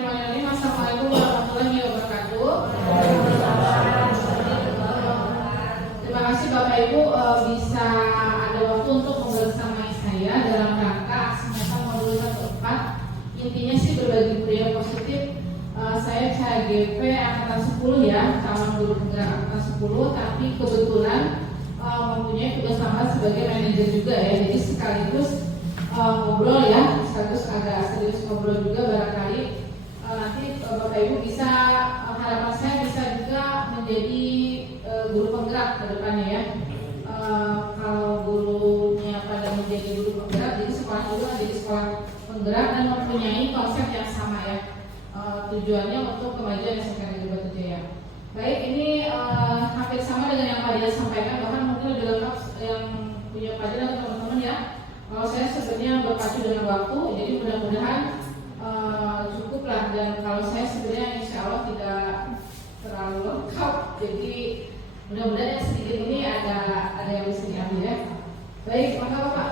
Assalamualaikum warahmatullahi wabarakatuh. Terima kasih Bapak Ibu bisa ada waktu untuk membersamai saya dalam rangka aksi nyata modul 14. Intinya sih berbagi budaya positif. Saya CHGP angkatan 10 ya, calon guru penggerak angkatan 10, tapi kebetulan mempunyai tugas tambahan sebagai manajer juga ya. Jadi sekaligus ngobrol ya, sekaligus agak serius ngobrol juga barangkali nanti Bapak Ibu bisa, harapan saya bisa juga menjadi guru penggerak ke depannya ya. Kalau gurunya pada menjadi guru penggerak, jadi sekolah itu menjadi sekolah penggerak dan mempunyai konsep yang sama ya. Tujuannya untuk kemajuan SMK Negeri Batu Jaya. Baik, ini hampir sama dengan yang Pak Dia sampaikan, bahkan mungkin lebih lengkap yang punya Pak Dia dan teman-teman ya. Kalau saya sebenarnya berpacu dengan waktu, jadi mudah-mudahan cukup lah, dan kalau saya sebenarnya insya Allah tidak terlalu lengkap, jadi mudah-mudahan yang sedikit ini ada yang bisa diambil ya. Baik, maka Bapak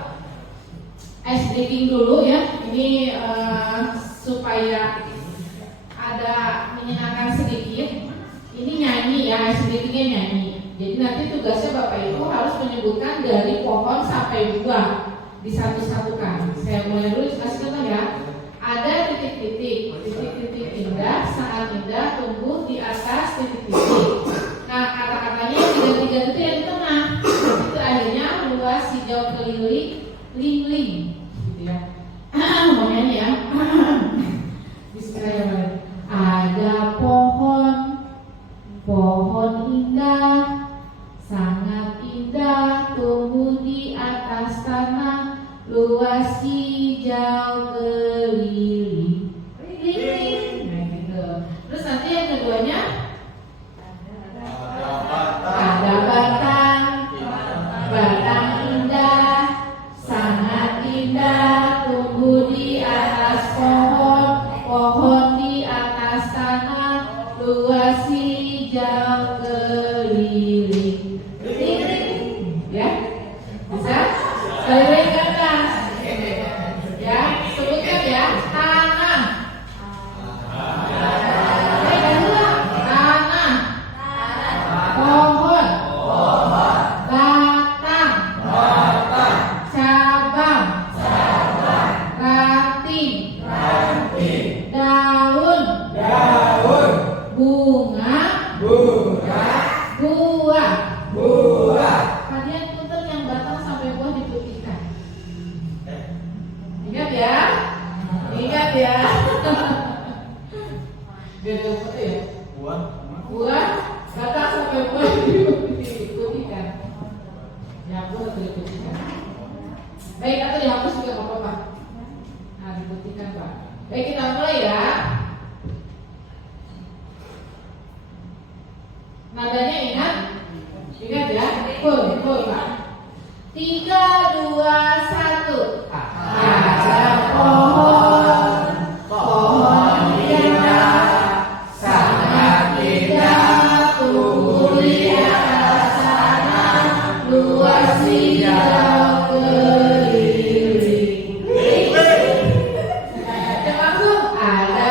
ice breaking dulu ya, ini supaya ada menyenangkan sedikit. Ini nyanyi ya, ice breakingnya nyanyi. Jadi nanti tugasnya Bapak Ibu harus menyebutkan dari pohon sampai buah disatu-satukan. Saya mulai dulu, kasih contoh ya. Ada titik-titik indah, sangat indah, tumbuh di atas titik-titik. Nah, kata-katanya tiga-tiga itu yang di tengah. Itu akhirnya luas hijau keliling, ling-ling, gitu ya. Mau nyanyi ya. Bismillahirrahmanirrahim. Ada pohon indah, sangat indah, tumbuh di atas tanah, luas hijau keliling. Nah gitu. Terus nanti yang keduanya ada batang indah, sangat indah, tumbuh di atas pohon di atas tanah, luas hijau keliling. Ya, bisa? Sekali lagi ya, sebutkan ya. Tanah. Tanah. Pohon. Batang. Cabang. Ranting. Daun. Bunga. Buah. Kalian punten yang batang sampai buah diputihkan. Ingat ya. Beda foto ya. Buah, batang sampai buah diputihkan. Dihapus atau diputihkan. Baik, atau dihapus juga nggak apa-apa. Nah, diputihkan Pak. Baik, kita mulai ya. Nadanya ingat ya. Full Pak. 3, 2, 1. Ada pohon indah, sangat indah, tumbuh di atas tanah, luas hijau keliling. Langsung ada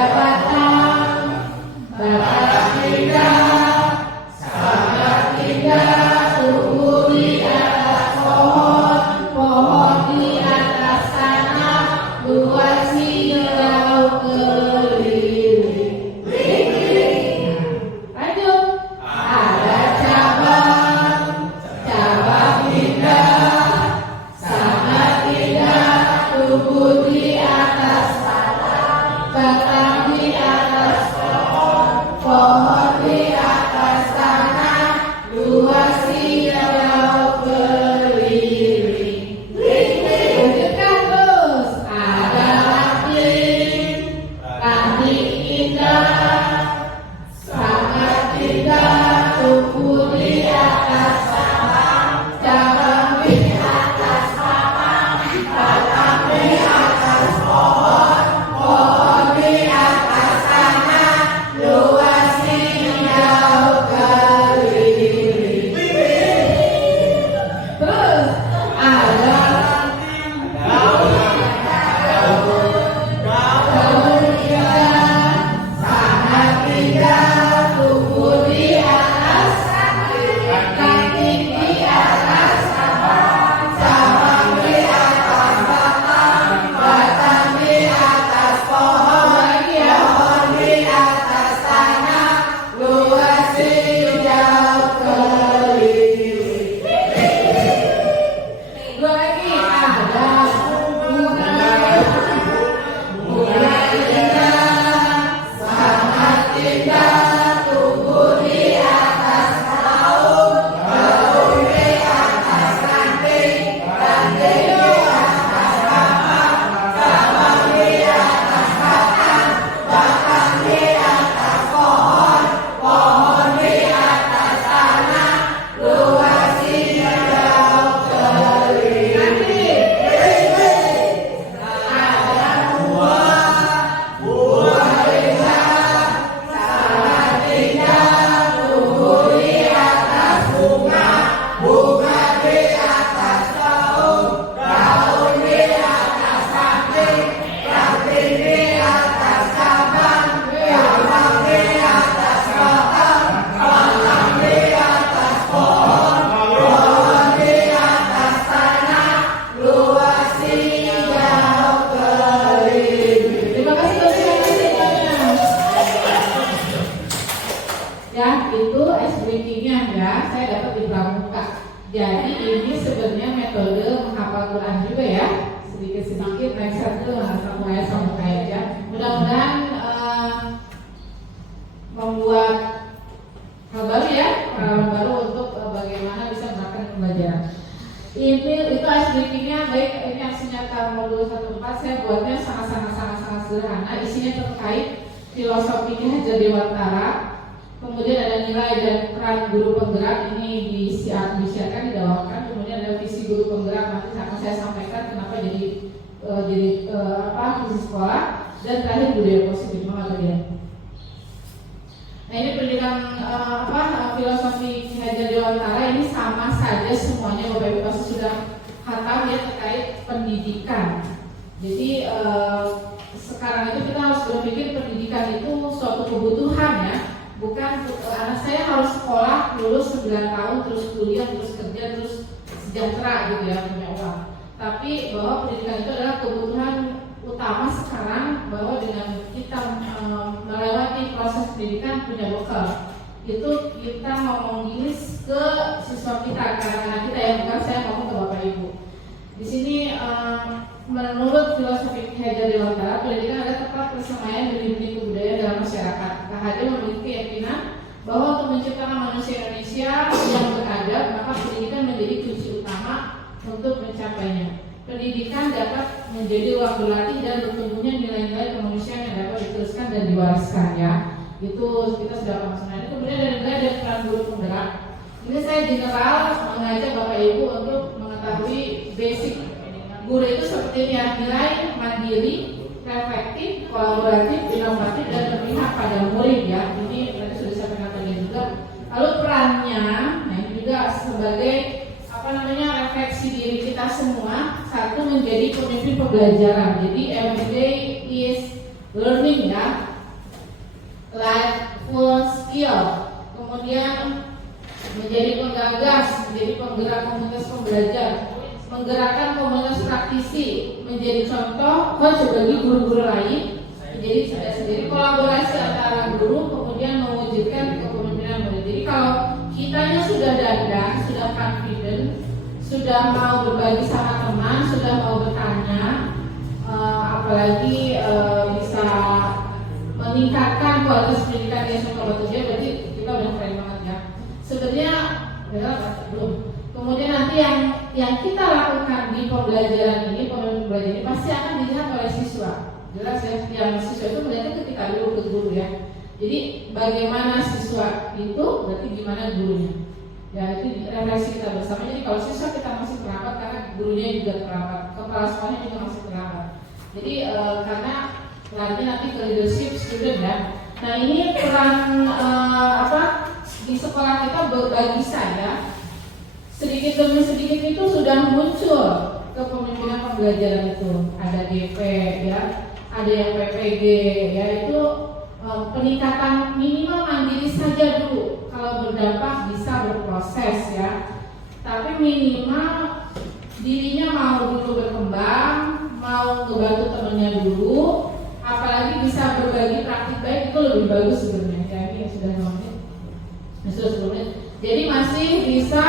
Jadi masih bisa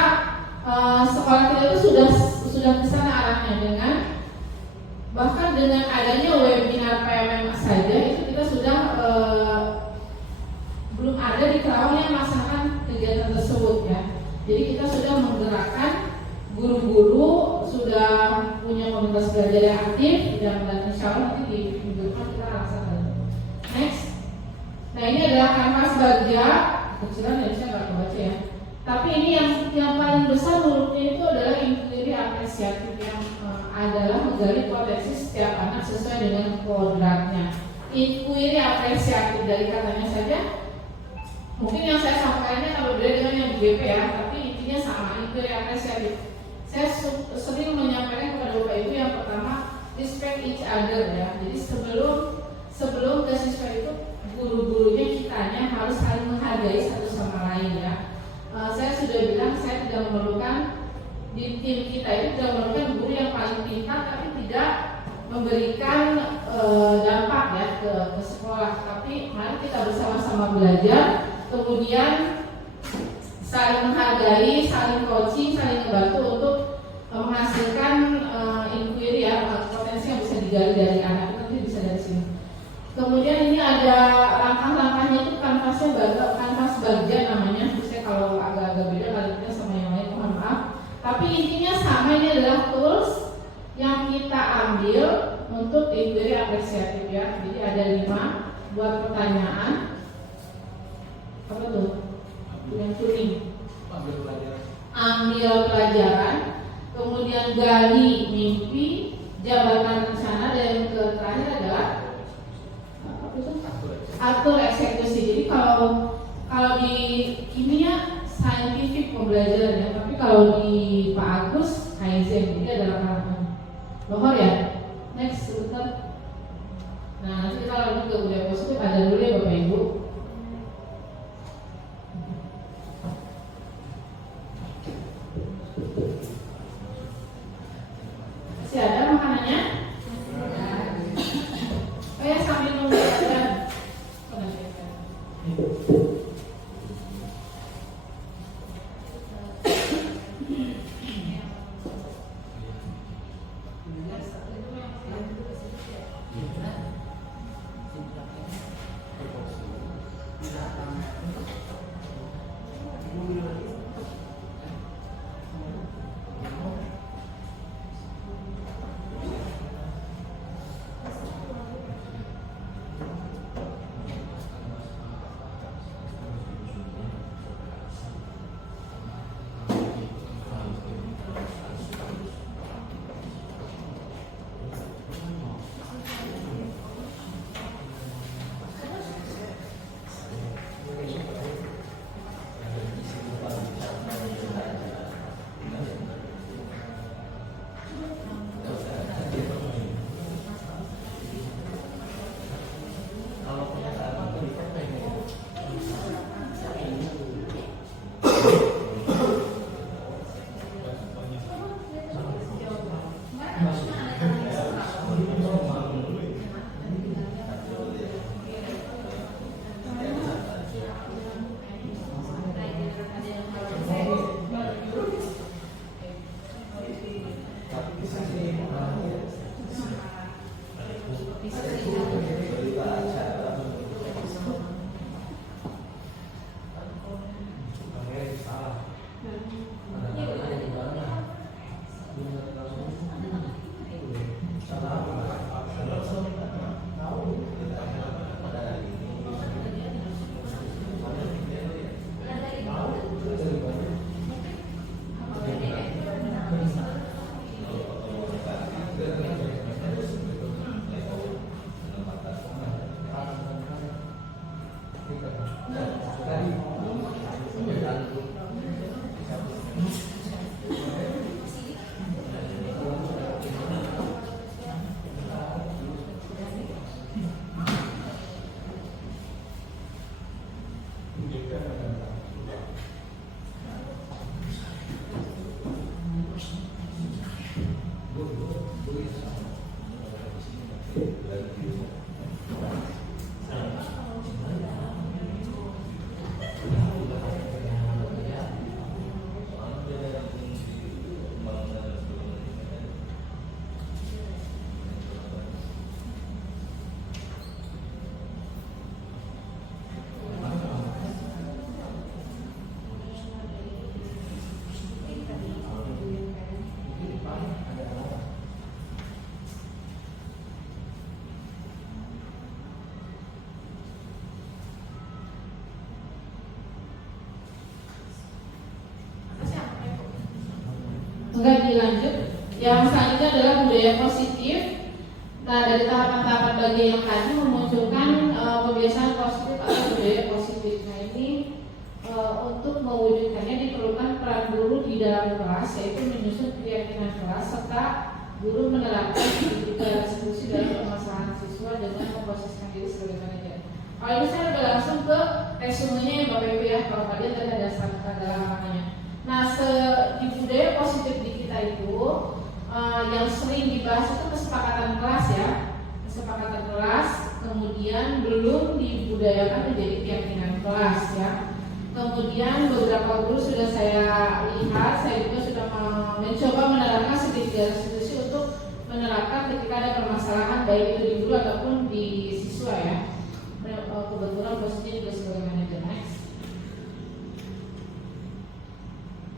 sekolah kita itu sudah ke sana arahnya dengan Bahkan dengan adanya webinar PMM saja itu kita sudah belum ada di Kerawang yang melaksanakan kegiatan tersebut ya. Jadi kita sudah menggerakkan guru-guru, sudah punya komunitas belajar yang aktif dan insya Allah nanti di minggu depan kita laksanakan. Next, nah ini adalah kanvas baja, kecilan ya saya nggak kebaca ya. Tapi ini yang paling besar menurutnya itu adalah inquiry apresiatif yang adalah menggali potensi setiap anak sesuai dengan kodratnya. Inquiry apresiatif dari katanya saja. Mungkin yang saya sampaikannya kalau beda dengan yang di GP ya, tapi intinya sama, inquiry apresiatif. Saya sering menyampaikan kepada Bapak Ibu yang pertama respect each other ya. Jadi sebelum ke siswa itu guru-gurunya kitanya harus saling menghargai satu sama lain ya. Saya sudah bilang saya tidak memerlukan di tim kita itu tidak memerlukan guru yang paling pintar tapi tidak memberikan dampak ya ke sekolah. Tapi mari kita bersama-sama belajar. Kemudian saling menghargai, saling coaching, saling membantu untuk menghasilkan inquiry ya, potensi yang bisa digali dari anak, nanti bisa dari sini. Kemudian ini ada langkah-langkahnya itu kanvas bagian namanya. Saya kalau agak-agak beda kali sama yang lain mohon maaf. Tapi intinya sama, ini adalah tools yang kita ambil untuk inquiry apresiatif ya. Jadi ada 5 buat pertanyaan. Apa tuh? Yang kuning. Ambil pelajaran, kemudian gali mimpi, jabatan rencana, dan yang terakhir adalah apa itu? Atur eksekusi. Jadi kalau di kimia saintifik pembelajaran ya, tapi kalau di Pak Agus Kaizen, jadi adalah harapan. Lohor ya. Next sebentar. Nah nanti kita lanjut ke budaya positif. Ada dulu ya Bapak Ibu. Masih ada makanannya? Oh ya, sambil nunggu aja. Enggak dilanjut. Yang selanjutnya adalah budaya positif. Nah, dari tahapan-tahapan bagian yang tadi memunculkan kebiasaan positif atau budaya positif. Nah, ini untuk mewujudkannya diperlukan peran guru di dalam kelas, yaitu menyusun keyakinan kelas serta guru menerapkan tiga diskusi dalam permasalahan siswa dengan memposisikan diri sebagai manajer. Kalau ini saya udah langsung ke resumenya ya Bapak Ibu ya, kalau kalian tadi ada dalam makanya. Nah, di budaya positif di kita itu yang sering dibahas itu kesepakatan kelas ya, kesepakatan kelas, kemudian belum dibudayakan menjadi keyakinan kelas ya. Kemudian beberapa guru sudah saya lihat, saya juga sudah mencoba menerapkan segitiga institusi untuk menerapkan ketika ada permasalahan baik itu di guru ataupun di siswa ya. Kebetulan posisinya juga sebagai manajer. Next.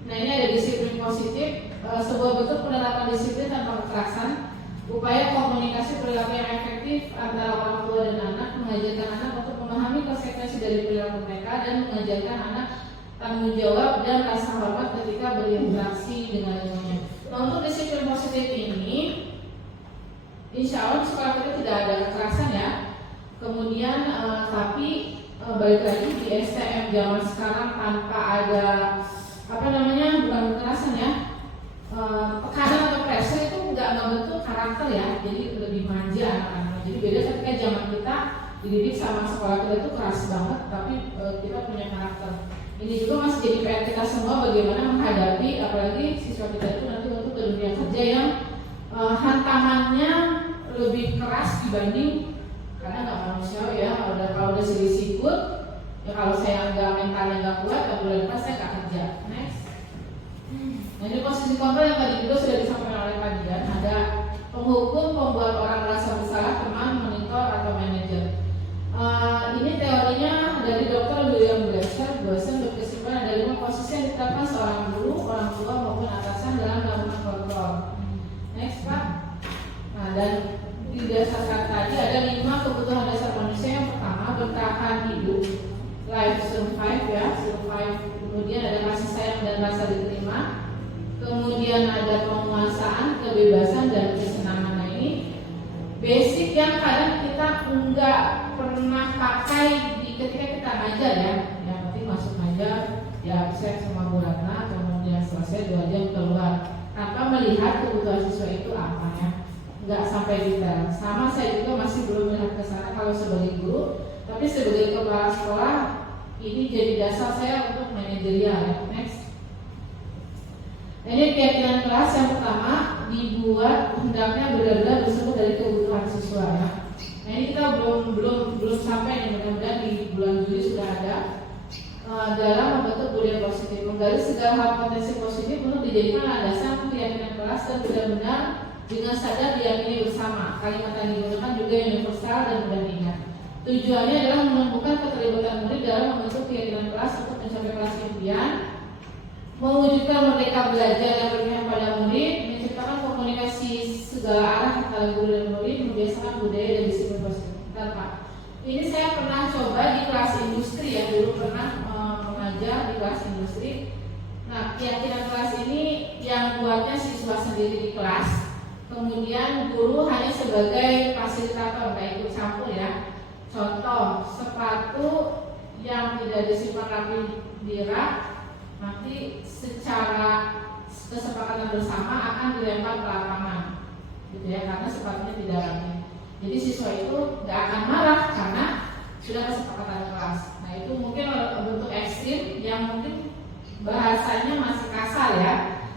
Nah, ini ada disiplin positif, sebuah bentuk penerapan disiplin tanpa kekerasan, upaya komunikasi perilaku yang efektif antara orang tua dan anak, mengajarkan anak untuk memahami konsekuensi dari perilaku mereka dan mengajarkan anak tanggung jawab dan rasa hormat ketika berinteraksi dengan lingkungannya. Nah, untuk disiplin positif ini, insya Allah sekolah kita tidak ada kekerasan ya. Kemudian tapi balik lagi di STM zaman sekarang tanpa ada bukan kekerasan ya, tekanan atau pressure itu nggak membentuk karakter ya, jadi lebih manja anak-anak. Jadi beda ketika zaman kita dididik sama sekolah kita itu keras banget, tapi kita punya karakter. Ini juga masih jadi PR kita semua bagaimana menghadapi apalagi siswa kita itu nanti untuk ke dunia kerja yang hantamannya lebih keras dibanding, karena nggak manusiawi ya. Kalau udah sikut ya, kalau saya nggak mentalnya nggak kuat, ya bulan depan saya nggak kerja. Next. Nah, ini posisi kontrol yang tadi juga sudah disampaikan oleh Pak Dian. Ada penghukum, pembuat orang merasa bersalah, teman, monitor atau manajer. Ini teorinya dari Dr. William Glasser, dosen berkesimpulan ada 5 posisi yang ditetapkan seorang guru, orang tua maupun atasan dalam melakukan kontrol. Next Pak. Nah, dan didasarkan tadi ada 5 kebutuhan dasar manusia. Yang pertama bertahan hidup, life survive ya, survive. Kemudian ada kasih sayang dan rasa diterima. Kemudian ada penguasaan, kebebasan dan kesenangan. Nah, ini basic yang kadang kita enggak pernah pakai ketika kita ngajar ya. Yang penting masuk ngajar, ya absen sama Bu Ratna, kemudian selesai 2 jam keluar tanpa melihat kebutuhan siswa itu apa ya. Enggak sampai detail. Sama saya juga masih belum melihat ke sana kalau sebagai guru, tapi sebagai kepala sekolah ini jadi dasar saya untuk manajerial ya. Next. Ini keyakinan kelas yang pertama dibuat hendaknya benar-benar bersumber dari kebutuhan siswa ya. Nah, ini kita belum sampai nih, mudah-mudahan di bulan Juli sudah ada dalam membentuk budaya positif, menggali segala hal potensi positif untuk dijadikan landasan keyakinan kelas dan benar-benar dengan sadar diyakini bersama. Kalimat yang digunakan juga universal dan mudah diingat. Tujuannya adalah menemukan keterlibatan murid dalam membentuk keyakinan kelas untuk mencapai kelas impian, mewujudkan merdeka belajar yang berpihak pada murid, menciptakan komunikasi segala arah antara guru dan murid, membiasakan budaya dan disiplin positif. Bentar Pak, ini saya pernah coba di kelas industri ya, dulu pernah mengajar di kelas industri. Nah, keyakinan kelas ini yang buatnya siswa sendiri di kelas, kemudian guru hanya sebagai fasilitator, nggak ikut campur ya. Contoh, sepatu yang tidak disimpan rapi di rak nanti secara kesepakatan bersama akan dilempar ke lapangan, gitu ya, karena sepatunya tidak rapi. Jadi siswa itu nggak akan marah karena sudah kesepakatan kelas. Nah, itu mungkin bentuk ekstrim yang mungkin bahasanya masih kasar ya.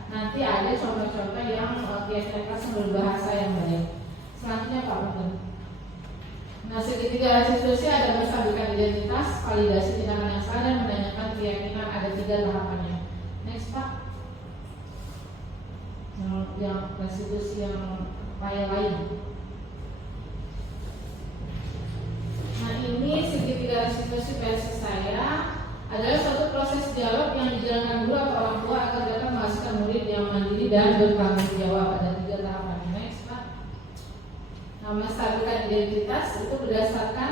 Nanti ada contoh-contoh yang keyakinan kelas yang berbahasa yang baik. Selanjutnya Pak Menteri. Nah, segitiga institusi ada menstabilkan identitas, validasi tindakan yang salah dan menanyakan keyakinan. Ada 3 tahapannya. Next Pak. Yang institusi yang kaya lain. Nah, ini segitiga institusi versi saya adalah suatu proses dialog yang dijalankan guru atau orang tua agar dapat menghasilkan murid yang mandiri dan bertanggung jawab. Ada 3 tahapan. Next Pak. Nah, menstabilkan identitas itu berdasarkan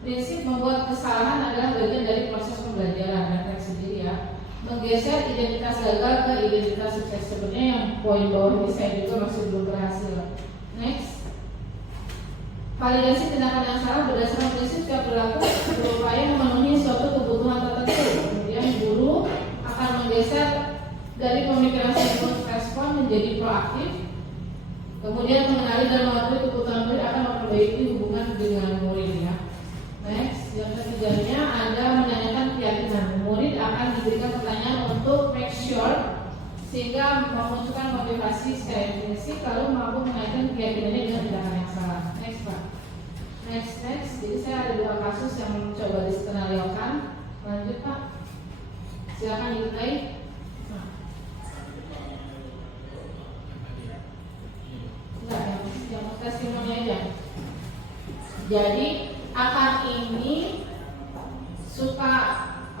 prinsip membuat kesalahan adalah bagian dari proses pembelajaran, refleksi diri ya. menggeser identitas gagal ke identitas sukses. Sebenarnya yang poin bawah ini saya juga masih belum berhasil. Next, validasi tindakan yang salah berdasarkan prinsip tiap perilaku berupaya memenuhi suatu kebutuhan tertentu. Kemudian guru akan menggeser dari pemikiran stimulus respon menjadi proaktif. Kemudian mengenali dan mengetahui kebutuhan murid akan memperbaiki hubungan dengan murid ya. Next, yang ketiganya ada menanyakan keyakinan. Murid akan diberikan pertanyaan untuk make sure sehingga memunculkan motivasi secara intrinsik lalu mampu mengaitkan keyakinannya dengan tindakan yang salah. Next Pak. Next. Jadi saya ada 2 kasus yang mencoba diskenariokan. Lanjut Pak. Silakan diutai. Enggak, yang testimoni aja. Jadi akan ini suka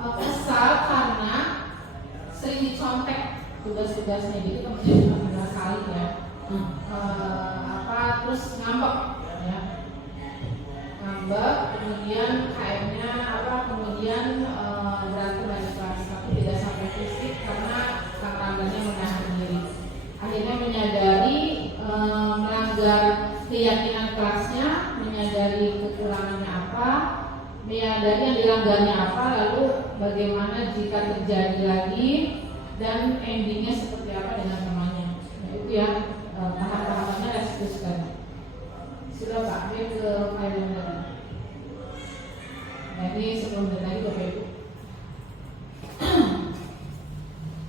kesal karena sering dicontek tugas-tugasnya, jadi kemudian cuma 5 kali ya. Terus ngambek ya, kemudian KM-nya kemudian berantem di kelas, tapi tidak sampai fisik karena tangannya menahan diri. Akhirnya menyadari melanggar keyakinan kelasnya, menyadari kekurangannya apa, menyadari yang dilanggarnya apa, lalu bagaimana jika terjadi lagi, dan endingnya seperti apa dengan temannya. Nah, itu ya tahap-tahapannya diskusikan. Sudah Pak, dia ke file yang tadi. Nah ini sebelum tadi Bapak Ibu.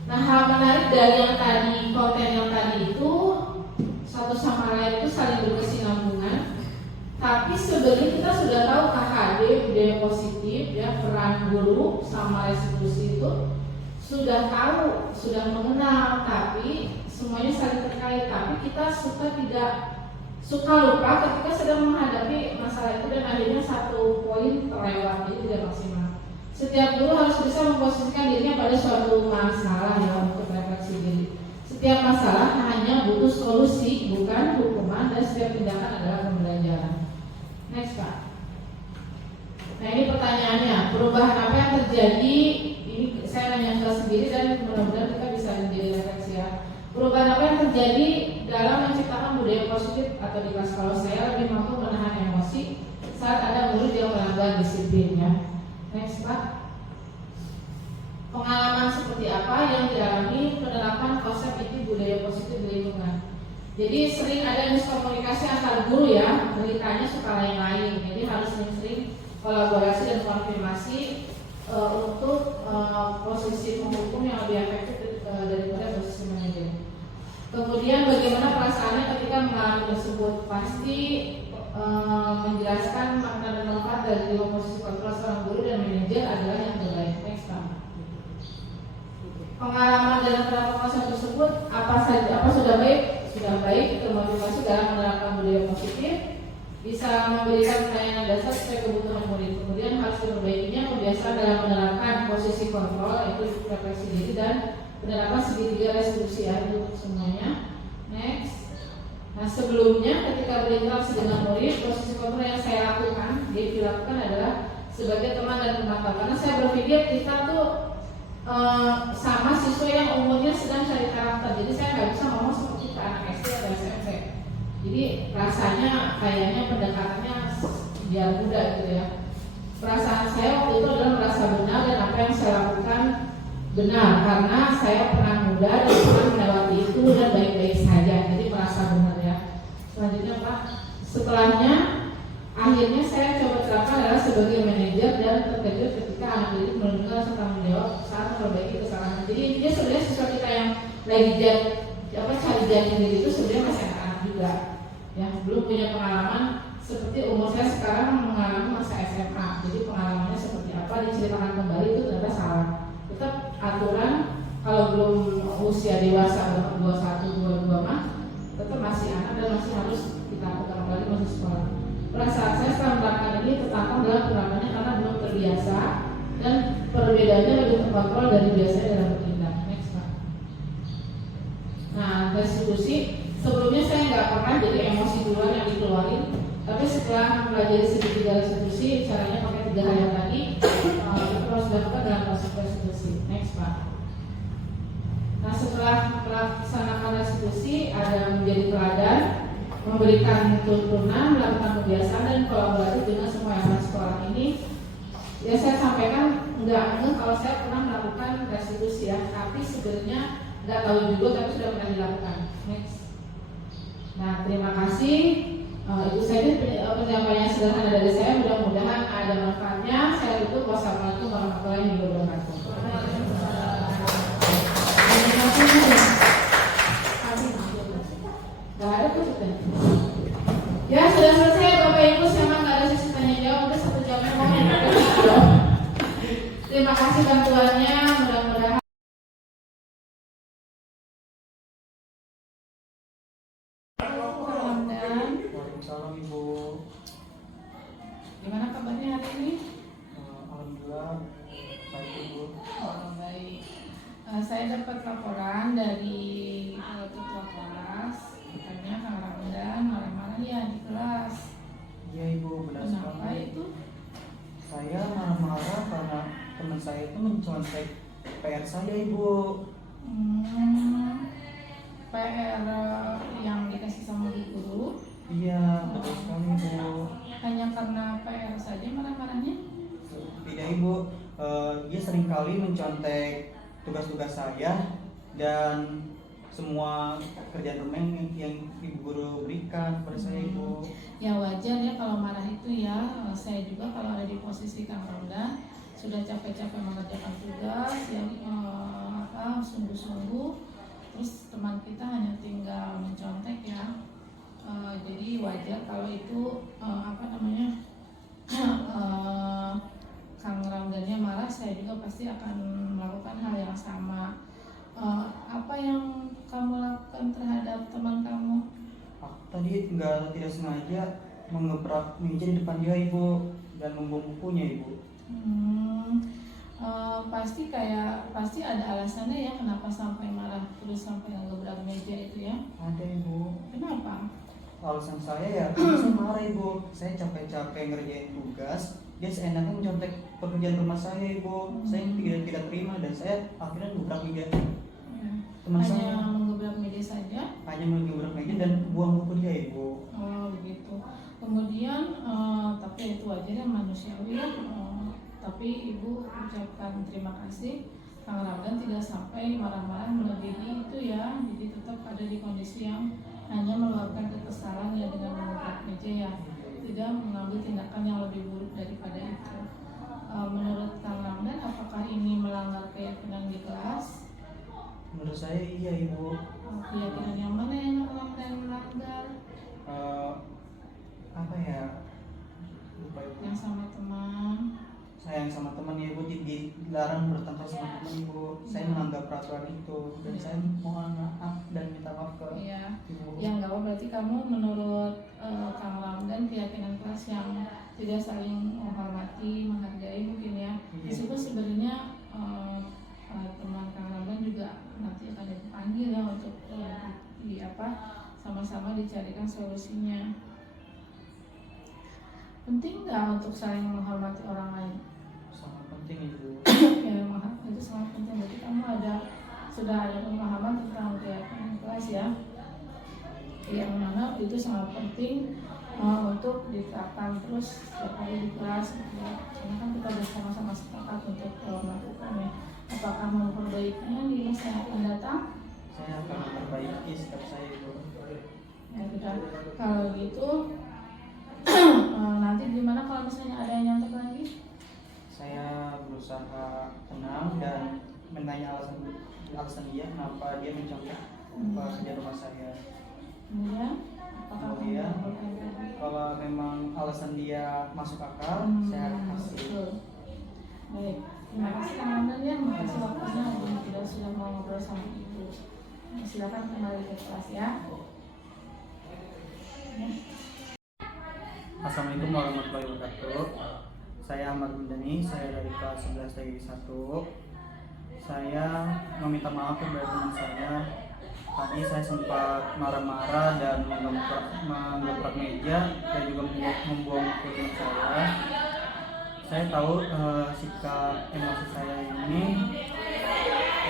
Nah hal menarik dari yang tadi, konten yang tadi itu satu sama lain itu saling berkesinambungan. Tapi sebenarnya kita sudah tahu KHD budaya positif ya, peran guru sama restitusi itu sudah tahu, sudah mengenal, tapi semuanya saling terkait. Tapi kita suka lupa ketika sedang menghadapi masalah itu dan akhirnya satu poin terlewat, jadi tidak maksimal. Setiap guru harus bisa memposisikan dirinya pada suatu masalah ya untuk refleksi diri. Setiap masalah hanya butuh solusi, bukan hukuman, dan setiap tindakan adalah pembelajaran. Next Pak. Nah ini pertanyaannya, perubahan apa yang terjadi? Ini saya nanya ke sendiri dan mudah-mudahan kita bisa menjadi refleksi ya. Perubahan apa yang terjadi dalam menciptakan budaya positif atau di kelas kalau saya lebih mampu menahan emosi saat ada murid yang melanggar disiplinnya. Next Pak. Pengalaman seperti apa yang dialami penerapan konsep itu budaya positif di lingkungan. Jadi sering ada miskomunikasi antar guru ya, beritanya suka lain-lain. Jadi harus sering kolaborasi dan konfirmasi untuk posisi penghukum yang lebih efektif daripada posisi manajer. Kemudian bagaimana perasaannya ketika mengalami tersebut, pasti menjelaskan makna dan manfaat dari posisi kontrol seorang guru dan manajer adalah yang terbaik. Next Pak. Pengalaman dalam penerapan konsep tersebut apa sudah baik termotivasi dalam menerapkan budaya positif, bisa memberikan pelayanan dasar sesuai kebutuhan murid. Kemudian harus diperbaikinya kebiasaan dalam menerapkan posisi kontrol, yaitu refleksi diri dan penerapan segitiga restitusi ya untuk semuanya. Next. Nah sebelumnya ketika berinteraksi dengan murid, posisi kontrol yang saya lakukan, dilakukan adalah sebagai teman dan penonton. Karena saya berpikir kita tuh sama siswa yang umurnya sedang cari karakter. Jadi saya nggak bisa ngomong seperti ke anak SD atau SMP. Jadi rasanya kayaknya pendekatannya biar muda gitu ya. Perasaan saya waktu itu adalah merasa benar dan apa yang saya lakukan benar karena saya pernah muda dan pernah melewati itu dan baik-baik saja. Jadi merasa benar ya. Selanjutnya Pak, setelahnya akhirnya saya coba terapkan adalah sebagai manajer dan terkejut ketika anak didik mendengar serta menjawab saat memperbaiki kesalahan. Jadi intinya sebenarnya siswa kita yang lagi cari jati diri itu sebenarnya masih anak-anak juga, ya belum punya pengalaman seperti umur saya sekarang mengalami masa SMA. Jadi pengalamannya seperti apa diceritakan kembali itu ternyata salah. Tetap aturan kalau belum usia dewasa 21, 22 mah tetap masih anak dan masih harus kita putar kembali masih sekolah. Perasaan saya setelah menerapkan ini tertantang dalam penerapannya karena belum terbiasa dan perbedaannya lebih terkontrol dari biasanya dalam bertindak. Next Pak. Nah restitusi sebelumnya saya nggak pernah jadi emosi duluan yang dikeluarin, tapi setelah mempelajari segitiga restitusi caranya pakai 3 hal yang tadi itu harus dilakukan dalam proses restitusi. Next Pak. Nah, setelah melaksanakan restitusi ada menjadi teladan, memberikan tuntunan, melakukan kebiasaan dan kolaborasi dengan semua yang ada sekolah ini. Ya saya sampaikan enggak kalau saya pernah melakukan restitusi ya, tapi sebenarnya enggak tahu juga tapi sudah pernah dilakukan. Next. Nah, terima kasih. Itu saja penyampaian sederhana dari saya. Mudah-mudahan ada manfaatnya. Saya tutup. Wassalamualaikum warahmatullahi wabarakatuh. Gak ada tutupnya. Ya sudah selesai Bapak Ibu. Saya nggak ada sesi tanya jawab. Udah 1 jamnya mau. Terima kasih bantuannya. Mudah-mudahan. Salam Ibu. Gimana kabarnya hari ini? Alhamdulillah baik Ibu. Baik. Saya dapat laporan dari ketua kelas. Katanya Kang Ramdan marah-marah ya di kelas. Iya Ibu, benar Kenapa sekali. itu? Saya marah-marah karena teman saya itu mencontek PR saya Ibu. PR yang dikasih sama bu guru. Iya, betul sekali Ibu. Hanya karena PR saja marah-marahnya? Tidak Ibu, dia seringkali mencontek tugas-tugas saya dan semua kerjaan rumah yang Ibu guru berikan kepada saya Ibu. Ya wajar ya kalau marah itu ya. Saya juga kalau ada di posisi Kang Ronda sudah capek-capek mengerjakan tugas yang sungguh-sungguh, terus teman kita hanya tinggal mencontek ya. Jadi wajar kalau itu Kang Ramdannya marah, saya juga pasti akan melakukan hal yang sama. Apa yang kamu lakukan terhadap teman kamu? Aku tadi tidak sengaja mengebrak meja di depan dia Ibu dan membuang bukunya Ibu. Pasti ada alasannya ya kenapa sampai marah terus sampai ngegebrak meja itu ya? Ada Ibu. Kenapa? Alasan saya ya, saya marah Ibu. Saya capek-capek ngerjain tugas, dia seenaknya mencontek pekerjaan rumah saya Ibu. Saya tidak terima dan saya akhirnya ngebrak meja. Teman Hanya saya menggebrak meja saja? hanya menggebrak meja dan buang buku dia Ibu. Oh begitu. Kemudian tapi itu wajar ya, manusiawi ya. Tapi Ibu ucapkan terima kasih. Kang Ramdan tidak sampai marah-marah melebihi itu ya. Jadi tetap ada di kondisi yang hanya meluapkan kekesalan ya dengan menggebrak meja ya. Tidak mengambil tindakan yang lebih buruk daripada itu. Menurut Kang Ramdan, apakah ini melanggar keyakinan di kelas? Menurut saya iya Ibu. Keyakinan yang mana yang Ramdan melanggar? Apa ya? Lupa Ibu. Yang sama teman. Sayang sama teman ya Ibu, dilarang bertengkar sama teman Ibu. Saya melanggar peraturan itu dan saya mohon maaf dan minta maaf ke Ibu. Ya nggak apa, berarti kamu menurut Kang Ramdan keyakinan kelas yang tidak saling menghormati, menghargai mungkin ya. Meskipun sebenarnya teman Kang Ramdan juga nanti akan dipanggil ya untuk sama-sama dicarikan solusinya. Penting nggak untuk saling menghormati orang lain? Sangat penting Ibu. Ya, itu sangat penting. Berarti kamu sudah ada pemahaman tentang keyakinan kelas ya, yang mana itu sangat penting untuk diterapkan terus setiap hari di kelas ya. Karena kan kita bersama-sama sepakat untuk melakukannya. Apakah memperbaikinya di masa yang akan datang? Saya akan memperbaiki sikap saya Ibu. Ya sudah, kalau gitu nanti gimana kalau misalnya ada yang nyontek lagi? Saya berusaha tenang dan menanya alasan dia kenapa dia mencontek pekerjaan rumah saya. Kemudian apakah kalau memang alasan dia masuk akal, saya akan kasih. Betul. Baik, terima kasih Kang Ramdan ya, makasih waktunya tidak sudah mau ngobrol sama Ibu. Silakan kembali ke kelas ya. Assalamualaikum warahmatullahi wabarakatuh. Saya Ahmad Mendani, saya dari kelas 11 TGI 1. Saya meminta maaf kepada teman saya. Tadi saya sempat marah-marah dan menggebrak meja dan juga membuang buku saya. Saya tahu sikap emosi saya ini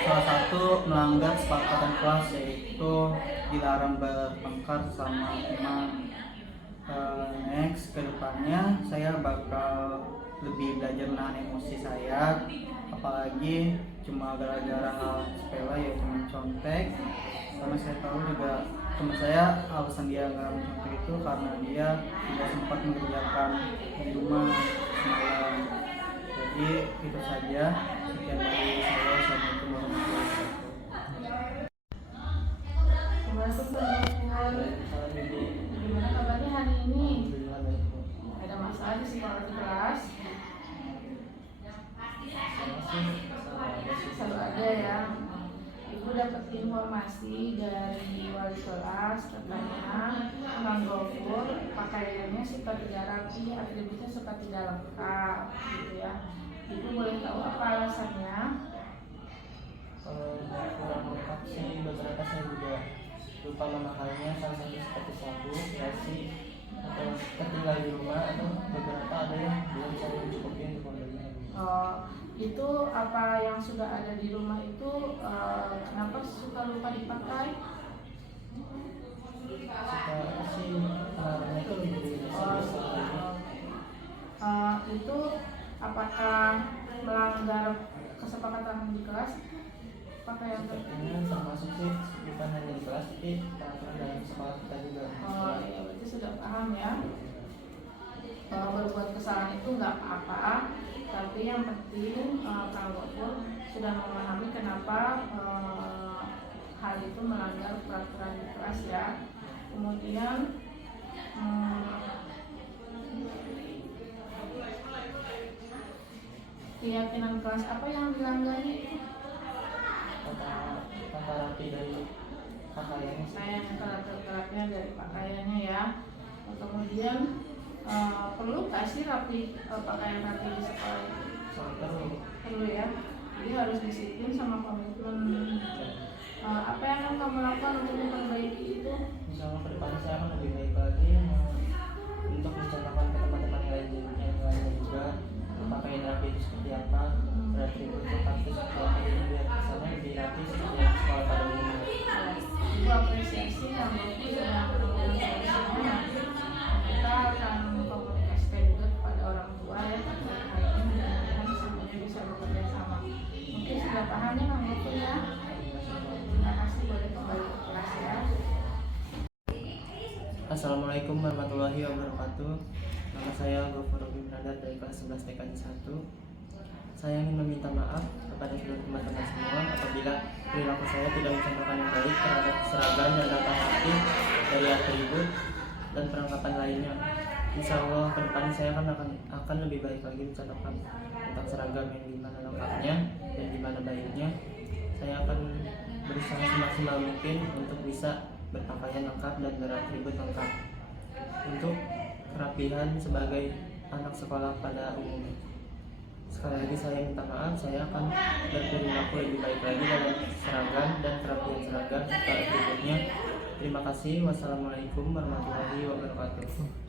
salah satu melanggar kesepakatan kelas, yaitu dilarang bertengkar sama teman. Next, kedepannya saya bakal lebih belajar menahan emosi saya, apalagi cuma gara-gara hal sepele yaitu mencontek. Karena saya tahu juga teman saya alasan dia nggak mencontek itu karena dia tidak sempat mengerjakan di rumah semalam. Jadi itu saja, sekian dari saya. Assalamualaikum warahmatullahi wabarakatuh. Assalamualaikum teman-teman. Gimana kabarnya hari ini? Ada masalah di sekolah di kelas? Selalu ada ya. Ibu dapat informasi dari wali kelas katanya Kang Gofur pakaiannya suka tidak rapi, atributnya suka tidak lengkap gitu ya. Ibu boleh tahu apa alasannya? Kurang lengkap sih, beberapa saya juga lupa memakannya, salah satu seperti sabun, dasi, atau ketinggal di rumah, atau beberapa ada yang belum saya mencukupi untuk membelinya. Itu apa yang sudah ada di rumah itu kenapa suka lupa dipakai? Suka sih, pengaruhnya itu lebih Itu apakah melanggar kesepakatan di kelas? Pakaian sepertinya termasuk sih, bukan hanya di kelas, tapi peraturan dalam sekolah kita juga. Iya, berarti sudah paham ya. Bahwa berbuat kesalahan itu nggak apa-apa, tapi yang penting Kang Gofur sudah memahami kenapa hal itu melanggar peraturan di kelas ya. Kemudian keyakinan kelas apa yang dilanggarnya itu? Tata rapi dari pakaiannya sih. Pakaiannya, karakter-karakternya dari pakaiannya ya. Kemudian perlu nggak sih pakaian rapi di sekolah itu? Perlu ya. Jadi harus disiplin sama komitmen. Apa yang akan kamu lakukan untuk memperbaiki itu? Misalnya ke depan saya akan lebih baik lagi untuk mencontohkan ke teman-teman yang lainnya juga pakaian rapi itu seperti apa, beratribut itu seperti apa, jadi biar kesannya lebih rapi seperti yang sekolah pada umumnya. Ibu apresiasi yang bagus sudah melakukan. Kita akan mengkomunikasikan juga kepada orang tua ya terkait hal ini, mudah-mudahan semuanya bisa bekerja sama. Mungkin sudah paham ya Kang Gofur ya. Terima kasih, boleh kembali ke kelas ya. Assalamualaikum warahmatullahi wabarakatuh. Nama saya Gofur Nadar dari kelas 11 TKJ 1. Saya ingin meminta maaf kepada seluruh teman-teman semua apabila perilaku saya tidak mencontohkan yang baik terhadap seragam dan tata tertib dari atribut dan perlengkapan lainnya. Insya Allah kedepannya saya akan lebih baik lagi mencontohkan tentang seragam yang gimana lengkapnya dan gimana baiknya. Saya akan berusaha semaksimal mungkin untuk bisa berpakaian lengkap dan beratribut lengkap untuk kerapihan sebagai anak sekolah pada umumnya. Sekali lagi saya minta maaf, saya akan berperilaku lebih baik lagi dalam seragam dan kerapihan seragam serta atributnya. Terima kasih. Wassalamualaikum warahmatullahi wabarakatuh.